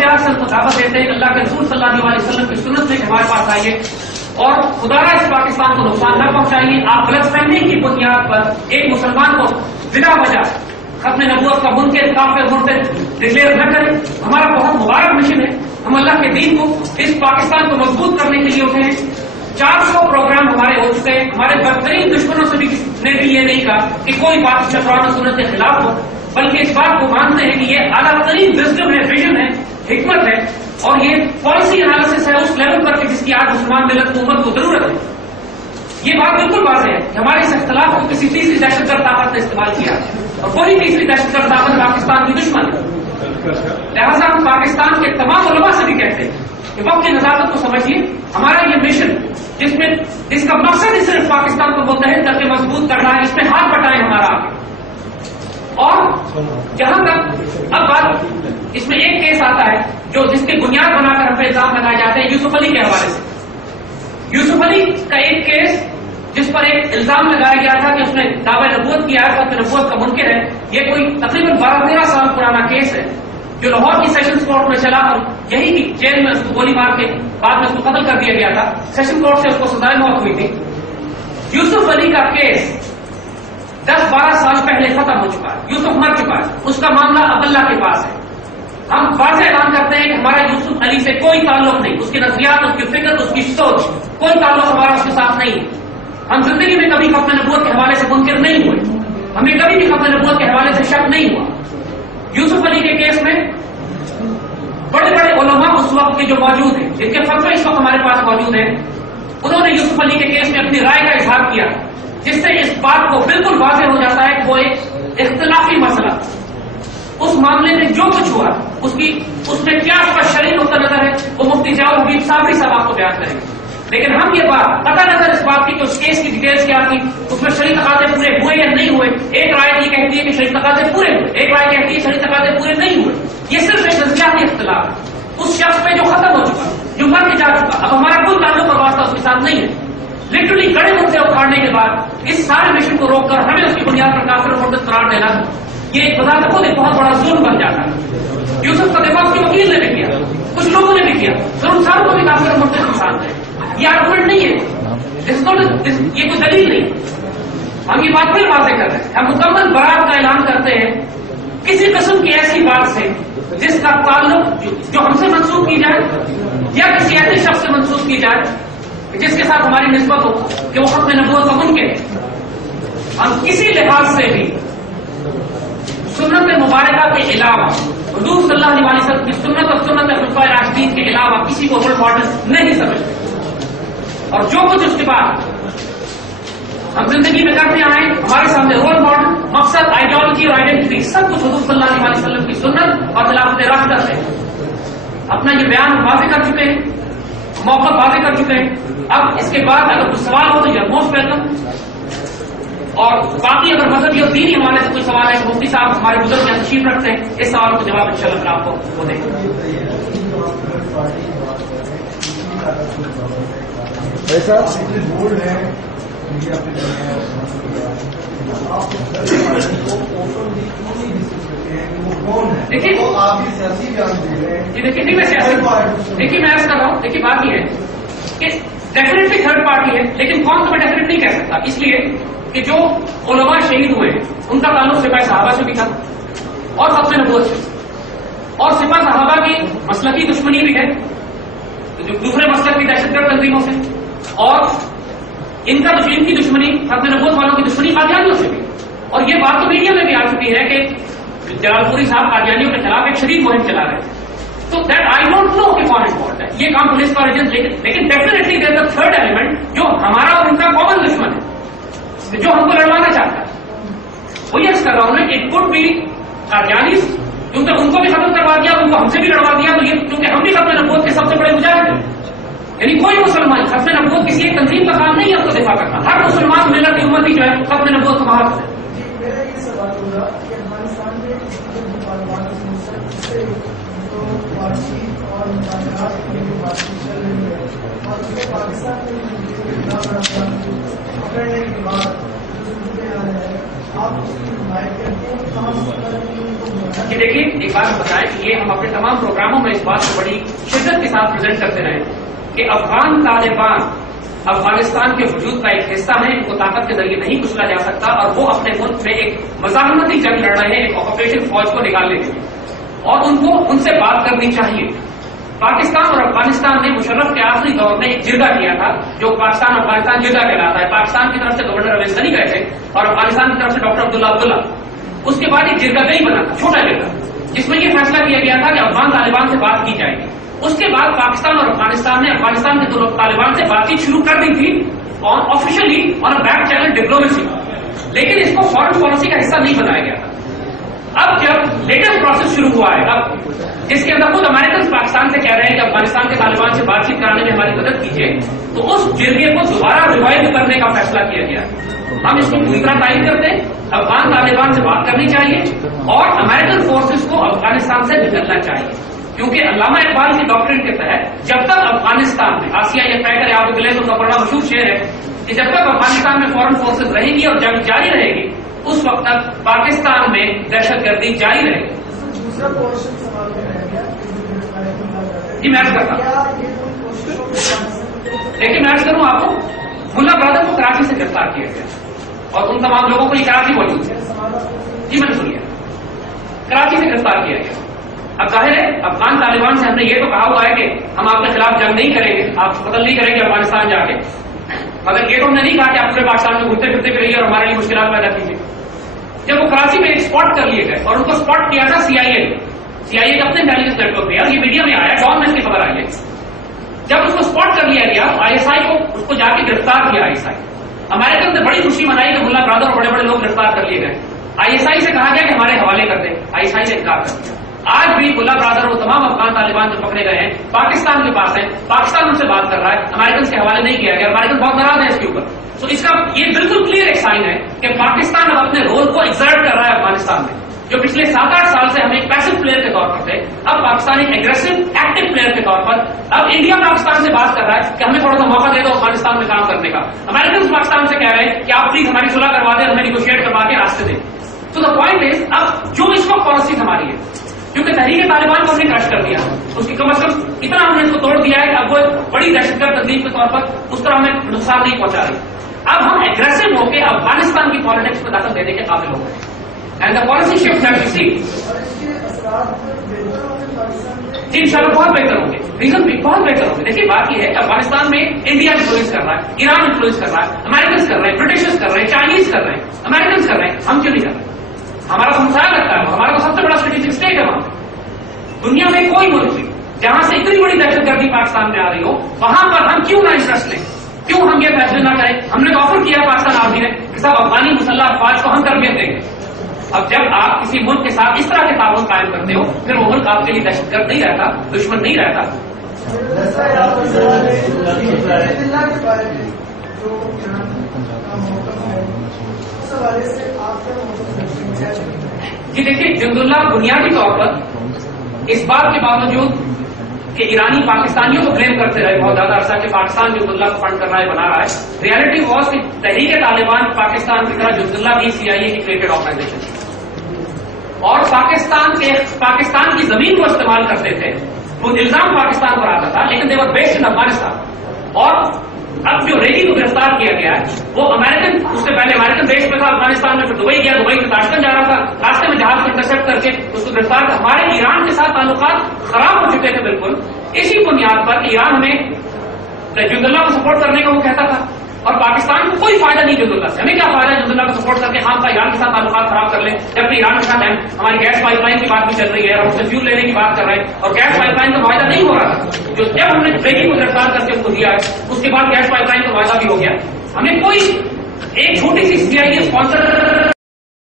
پیار سے ان کو دعوت دیتے ہیں کہ اللہ کے رسول صلی اللہ علیہ وسلم کی سنت سے ہمارے پاس آئیے اور خدا را اس پاکستان کو نقصان نہ پہنچائیے. آپ غلط فہمی کی بنیاد پر ایک مسلمان کو بلا وجہ ختم نبوت کا منکر کافر مرتد ڈکلیئر نہ کریں. ہمارا بہت مبارک مشن ہے. ہم اللہ کے دین کو اس پاکستان کو مضبوط کرنے کے لیے اٹھے ہیں. 400 پروگرام ہمارے ہو چکے ہیں. ہمارے بدترین دشمنوں سے بھی نے بھی یہ نہیں کہا کہ کوئی بات قرآن و سنت کے خلاف ہو، بلکہ اس بات کو مانتے ہیں کہ یہ اعلیٰ ترین وزڈم ہے، ویژن ہے، حکمت ہے اور یہ پالیسی انالیسس ہے اس لیول پر جس کی آج مسلمان ملت کو امت کو ضرورت ہے. یہ بات بالکل واضح ہے کہ ہمارے اس اختلاف کو کسی تیسری دہشت گرد طاقت نے استعمال کیا اور کوئی تیسری دہشت گرد طاقت پاکستان کی دشمن ہے. لہٰذا ہم پاکستان کے تمام علماء سے بھی کہتے ہیں کہ وقت کی نزاکت کو سمجھیے. ہمارا یہ مشن جس کا مقصد ہی صرف پاکستان کو متحد کر کے مضبوط کرنا ہے، اس میں ہاتھ بٹائیں ہمارا آگے. اور جہاں تک اب بات اس میں ایک کیس آتا ہے جو جس کی بنیاد بنا کر ہم پہ الزام لگائے جاتے ہیں یوسف علی کے حوالے سے. یوسف علی کا ایک کیس جس پر ایک الزام لگایا گیا تھا کہ اس نے دعوی نبوت کیا ہے، ختم نبوت کا منکر ہے. یہ کوئی تقریباً 12-13 سال پرانا کیس ہے جو لاہور کی سیشنز کورٹ میں چلا اور یہی کی جیل میں اس کو گولی مار کے بعد میں اس کو قتل کر دیا گیا تھا. سیشن کورٹ سے اس کو سزائے موت ہوئی تھی. یوسف علی کا کیس 10-12 سال پہلے ختم ہو چکا ہے. یوسف مر چکا ہے. اس کا معاملہ اب اللہ کے پاس ہے. ہم واضح اعلان کرتے ہیں کہ ہمارا یوسف علی سے کوئی تعلق نہیں. اس کی نظریات، اس کی فکر، اس کی سوچ، کوئی تعلق ہمارا اس کے ساتھ نہیں ہے. ہم زندگی میں کبھی ختم نبوت کے حوالے سے منکر نہیں ہوئے. ہمیں کبھی بھی ختم نبوت کے حوالے سے شک نہیں ہوا. یوسف علی کے کیس میں بڑے بڑے علماء اس وقت کے جو موجود ہیں، جن کے فتوے اس وقت ہمارے پاس موجود ہیں، انہوں نے یوسف علی کے کیس میں اپنی رائے کا اظہار کیا جس سے اس بات کو بالکل واضح ہو جاتا ہے کہ وہ ایک اختلافی مسئلہ اس معاملے میں جو کچھ ہوا اس میں کیا اس پر شرعی نقطہ نظر ہے وہ مفتی ضیاء الحبیب صابری صاحب آپ کو بیان کریں گے. لیکن ہم یہ بات قطع نظر اس بات کی کہ اس کیس کی ڈیٹیلز کیا تھی، اس میں شرعی تقاضے پورے ہوئے یا نہیں ہوئے. ایک رائے یہ کہتی ہے کہ شرعی تقاضے پورے ہوئے، ایک رائے کہتی ہے شرعی تقاضے پورے نہیں ہوئے. یہ صرف ایک نظریاتی اختلاف ہے اس شخص پہ جو ختم ہو چکا، جو مر کے جا چکا. اب ہمارا کوئی تعلق اور واسطہ اس کے ساتھ نہیں ہے. لٹرلی کڑے مدے اکھاڑنے کے بعد اس سارے مشن کو روک کر ہمیں اس کی بنیاد پر کافر اور مرتد قرار دینا، یہ بذات خود ایک بہت بڑا ظلم بن جاتا ہے. یوسف کا دفاع اس کے وکیل نے بھی کیا، کچھ لوگوں نے بھی کیا، ضرور ساروں کو بھی کافر اور مرتد انسان ہے. یہ آرگومنٹ نہیں ہے، یہ کوئی دلیل نہیں. ہم یہ بات پھر واضح کرتے ہیں، ہم مکمل برات کا اعلان کرتے ہیں کسی قسم کی ایسی بات سے جس کا تعلق جو ہم سے منسوخ کی جائے یا کسی ایسے شخص سے منسوخ کی جائے جس کے ساتھ ہماری نسبت ہو کہ وہ ختم نبوت کا منکر ہے. ہم کسی لحاظ سے بھی سنت مبارکہ کے علاوہ حضور صلی اللہ علیہ وسلم کی سنت اور سنت خلفائے راشدین کے علاوہ کسی کو رول ماڈل نہیں سمجھتے. اور جو کچھ اس کے بعد ہم زندگی میں کرتے آئے ہمارے سامنے رول ماڈل، مقصد، آئیڈیالوجی اور آئیڈینٹی سب کچھ حضور صلی اللہ علیہ وسلم کی سنت اور خلافت راشدہ سے. اپنا یہ بیان واضح کر چکے ہیں، موقع واضح کر چکے ہیں. اب اس کے بعد اگر کوئی سوال ہو تو یہ موسٹ ویلکم. اور باقی اگر مذہبی اور دینی حوالے سے کوئی سوال ہے مفتی صاحب ہمارے بزرگ یہاں تشریف رکھتے ہیں، اس سوال کو جواب انشاءاللہ آپ کو وہ دیں گے. دیکھیے میں ایسا کر رہا ہوں، دیکھیے بات یہ ہے کہ ڈیفینیٹلی تھرڈ پارٹی ہے، لیکن کون تو میں ڈیفینیٹ نہیں کہہ سکتا، اس لیے کہ جو علماء شہید ہوئے ان کا تعلق سپاہ صحابہ سے بھی تھا اور ختم نبوت سے، اور سپاہ صحابہ کی مسلکی دشمنی بھی ہے جو دوسرے مسلک کی دہشت گرد تنظیموں سے، اور ان کا ان کی دشمنی ختم نبوت والوں کی دشمنی قادیانیوں سے بھی. اور یہ بات تو میڈیا میں بھی آ چکی ہے کہ جلال پوری صاحب قادیانیوں کے خلاف ایک شدید مہم چلا رہے ہیں. تو دیٹ آئی ڈونٹ نو کہ کون انفالٹ ہے، یہ کام پولیس کا ایجنٹ، لیکن definitely there is a third element جو ہمارا اور ان کا کامن دشمن ہے جو ہم کو لڑوانا چاہتا ہے. وہ یہ کر رہا ہوں نا کہ اٹ کوڈ بی قادیانی، کیونکہ ان کو بھی ختم کروا دیا، ان کو ہم سے بھی لڑوا دیا، تو یہ کیونکہ ہم بھی ختم نبوت کے سب سے بڑے مجاہد ہیں. یعنی کوئی مسلمان ختم نبوت کسی ایک تنظیم کا کام نہیں ہے اس کو دفاع کرنا. ہر مسلمان ملت کی امت ہی جو ہے ختم نبوت کا محافظ ہے. میرا یہ سوال ہوگا کہ افغانستان میں پارٹی اور مطالعات کی جو بات چل رہی ہے اور پاکستان میں پکڑنے کے بعد جو صورت حال ہے آپ اس کی حمایت کرتے ہیں، خاص طور پر کہ دیکھیے ایک بات بتائیں کہ یہ ہم اپنے تمام پروگراموں میں اس بات کو بڑی شدت کے ساتھ پریزنٹ کرتے رہے کہ افغان طالبان افغانستان کے وجود کا ایک حصہ ہے، ان کو طاقت کے ذریعے نہیں کچلا جا سکتا، اور وہ اپنے ملک میں ایک مزاحمتی جنگ لڑ رہے ہیں ایک آکوپیشن فوج کو نکالنے کے لیے، اور ان کو ان سے بات کرنی چاہیے۔ پاکستان اور افغانستان نے مشرف کے آخری دور میں ایک جرگہ کیا تھا جو پاکستان افغانستان جرگہ کہلاتا ہے۔ پاکستان کی طرف سے گورنر اویس غنی گئے تھے اور افغانستان کی طرف سے ڈاکٹر عبداللہ۔ اس کے بعد ایک جرگہ نہیں بنا تھا، چھوٹا جرگہ، جس میں یہ فیصلہ کیا گیا تھا کہ افغان طالبان سے بات کی جائے گی۔ اس کے بعد پاکستان اور افغانستان نے افغانستان کے دونوں طالبان سے بات چیت شروع کر دی تھی آفیشلی اور بیک چینل ڈپلومیسی، لیکن اس کو فارن پالیسی کا حصہ نہیں بنایا گیا تھا۔ اب جب لیٹسٹ پروسیس شروع ہوا ہے، اب جس کے اندر خود امریکن پاکستان سے کہہ رہے ہیں کہ افغانستان کے طالبان سے بات چیت کرانے میں ہماری مدد کیجیے، تو اس جرگے کو دوبارہ ریوائو کرنے کا فیصلہ کیا گیا۔ ہم اس کی پوری طرح تائید کرتے ہیں، افغان طالبان سے بات کرنی چاہیے اور امریکن فورسز کو افغانستان سے نکلنا چاہیے، کیونکہ علامہ اقبال کی ڈاکٹرین کے تحت جب تک افغانستان میں آسیہ یہ طے کرے، آپ گلے تو کا بڑا مشہور شعر ہے کہ جب تک افغانستان میں فورن فورسز رہیں گی اور جنگ جاری رہے گی، اس وقت تک پاکستان میں دہشت گردی جاری رہے گی۔ دوسرا پورشن سوال میں رہ گیا جی میں عرض کرتا ہوں، لیکن میں عرض کروں آپ کو، ملا برادر کو کراچی سے گرفتار کیا گیا اور ان تمام لوگوں کو یہ کراچی موجود ہے۔ جی میں نے سنیے، کراچی سے گرفتار کیا گیا۔ اب ظاہر ہے افغان طالبان سے ہم نے یہ تو کہا ہوا ہے کہ ہم آپ کے خلاف جنگ نہیں کریں گے، آپ قتل نہیں کریں گے افغانستان جا کے، مگر یہ تو ہم نے نہیں کہا کہ آپ پورے پاکستان میں گھومتے پھرتے بھی رہیے اور ہمارے لیے مشکلات پیدا کیجیے۔ جب وہ کراچی میں ایک اسپاٹ کر لیے گئے اور ان کو اسپاٹ کیا تھا سی آئی اے کے اپنے انٹیلیجنس نیٹورک پہ، اور یہ میڈیا میں آیا، ڈان میں اس کی خبر آئی ہے، جب اس کو اسپاٹ کر لیا گیا آئی ایس آئی کو، اس کو جا کے گرفتار کیا آئی ایس آئی۔ امریکن نے بڑی خوشی منائی کہ ملا برادر اور بڑے بڑے لوگ گرفتار کر لیے گئے۔ آئی ایس آئی سے کہا گیا کہ ہمارے حوالے کر دیں، آئی ایس آئی نے انکار کر دیا۔ آج بھی ملا برادر وہ تمام افغان طالبان جو پکڑے گئے ہیں پاکستان کے پاس ہیں، پاکستان ان سے بات کر رہا ہے، امریکن کے حوالے نہیں کیا گیا، امریکن بہت ناراض ہے اس کے اوپر۔ تو اس کا یہ بالکل کلیئر ایک سائن ہے کہ پاکستان اب اپنے رول کو ایگزرٹ کر رہا ہے افغانستان میں، جو پچھلے 7-8 سال سے ہم ایک پیسو پلیئر کے طور پر تھے، اب پاکستان ایک ایگریسو ایکٹیو پلیئر کے طور پر، اب انڈیا پاکستان سے بات کر رہا ہے کہ ہمیں تھوڑا سا موقع دے دو افغانستان میں کام کرنے کا۔ امریکن پاکستان سے کہہ رہے ہیں کہ آپ پلیز ہماری صلح کروا دیں، ہمیں نیگوشیٹ کروا کے راستے دیں۔ تو دا پوائنٹ از، اب جو اس وقت پالیسی ہماری ہے، کیونکہ تحریک طالبان کو ہم نے کرش کر دیا، اس کی کم از کم اتنا ہم نے اس کو توڑ دیا ہے کہ اب وہ بڑی دہشت گرد تنظیم کے طور پر اس طرح ہمیں نقصان نہیں پہنچا رہی۔ اب ہم ایگریسو ہو کے افغانستان کی پالیٹکس میں دخل دینے کے قابل ہو گئے، and the policy shift that you see جی انشاءاللہ بہت بہتر ہوں گے، ریزن بھی بہت بہتر ہوں گے۔ دیکھیے بات یہ ہے کہ افغانستان میں انڈیا انفلوئنس کر رہا ہے، ایران انفلوئنس کر رہا ہے، امریکنس کر رہے ہیں، برٹشز کر رہے ہیں، چائنیز کر رہے ہیں، امریکنس کر رہے ہیں، ہم کیوں نہیں کر رہے؟ ہمارا تو مسائل لگتا ہے، ہمارا تو سب سے بڑا اسٹریٹجک اسٹیٹ ہے وہاں۔ دنیا میں کوئی ملک نہیں جہاں سے اتنی بڑی دہشت گردی پاکستان میں آ رہی ہو، وہاں پر ہم کیوں نہ انٹرسٹ لیں، کیوں ہم یہ فیصلے نہ کریں؟ ہم نے تو آفر کیا پاکستان آرمی نے کہ صاحب افغانی مسلح افواج کو ہم تربیت دیں گے۔ اب جب آپ کسی ملک کے ساتھ اس طرح کے تعاون قائم کرتے ہو، پھر وہ ملک آپ کے لیے دہشت گرد نہیں رہتا، دشمن نہیں رہتا۔ جی دیکھیے، جند اللہ بنیادی طور پر اس بات کے باوجود کہ ایرانی پاکستانیوں کو بلیم کرتے رہے بہت زیادہ عرصہ کہ پاکستان جند اللہ کو فنڈ کر رہا ہے، بنا رہا ہے، ریالٹی واز کہ تحریک طالبان پاکستان کی طرح جند اللہ بھی سی آئی اے کی کریٹڈ آرگنائزیشن تھی اور پاکستان کی زمین کو استعمال کرتے تھے، وہ الزام پاکستان پر آتا تھا، لیکن دے ور بیسڈ ان افغانستان۔ اور اب جو ریڈی کو گرفتار کیا گیا ہے وہ امریکن، اس سے پہلے امریکن بیس پہ تھا افغانستان میں، پھر دبئی گیا، دبئی سے تاشکند جا رہا تھا، راستے میں جہاز کو انٹرسپٹ کر کے اس کو گرفتار کر۔ ہمارے ایران کے ساتھ تعلقات خراب ہو چکے تھے بالکل اسی بنیاد پر کہ ایران ہمیں جند اللہ کو سپورٹ کرنے کا وہ کہتا تھا اور پاکستان کو کوئی فائدہ نہیں جند اللہ سے۔ ہمیں کیا فائدہ جند اللہ کو سپورٹ کر کے ہم ایران کے ساتھ تعلقات خراب کر لیں، جبکہ ایران کے ساتھ ہماری گیس پائپ لائن کی بات بھی چل رہی ہے اور اس سے فیول لینے کی بات کر رہے ہیں، اور گیس پائپ لائن کا فائدہ نہیں ہو رہا تھا، جو جب ہم نے ٹریڈنگ کو گرفتار کر کے اس کو دیا ہے اس کے بعد گیس پائپ لائن کا فائدہ بھی ہو گیا۔ ہمیں کوئی ایک چھوٹی سی سی آئی اے اسپانسر